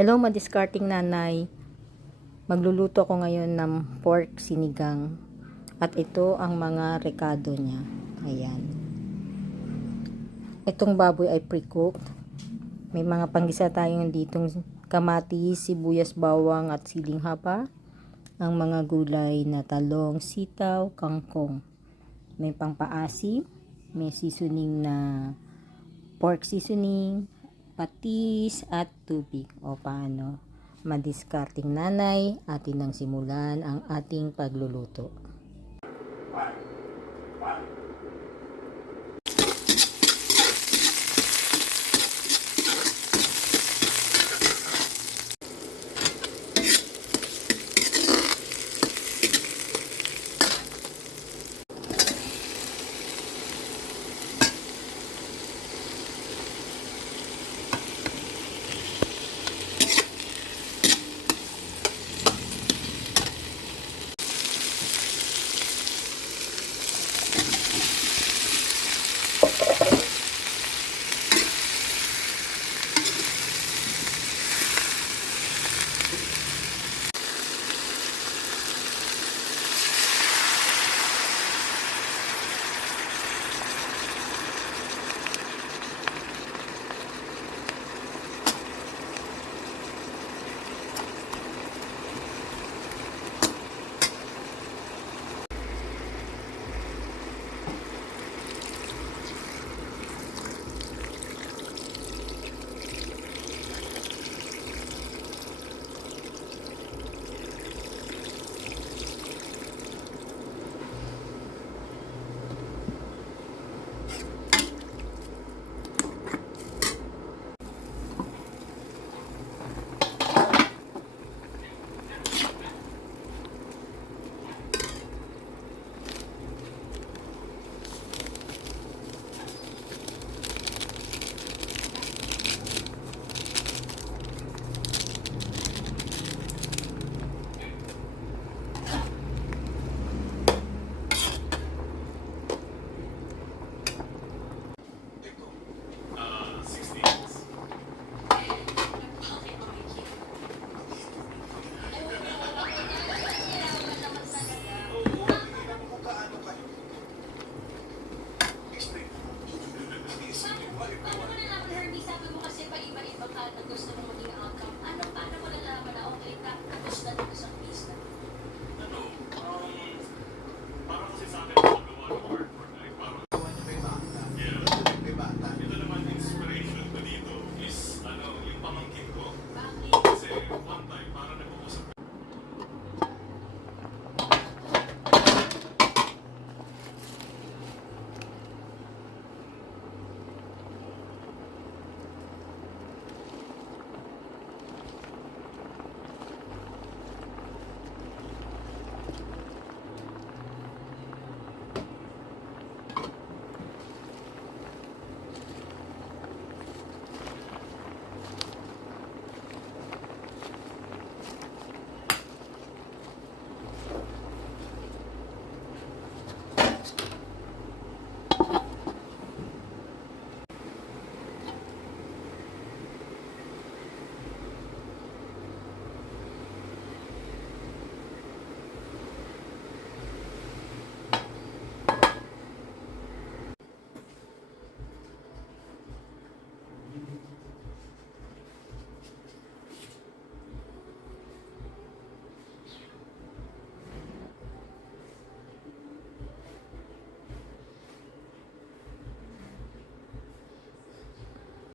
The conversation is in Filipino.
Hello, madiscarding nanay. Magluluto ko ngayon ng pork sinigang. At ito ang mga rekado niya. Ayan. Itong baboy ay pre-cooked. May mga panggisa tayong ditong kamatis, sibuyas, bawang at siling haba. Ang mga gulay na talong, sitaw, kangkong. May pangpaasim. May seasoning na pork seasoning, patis at tubig. O paano? Madiscarding nanay, atin nang simulan ang ating pagluluto.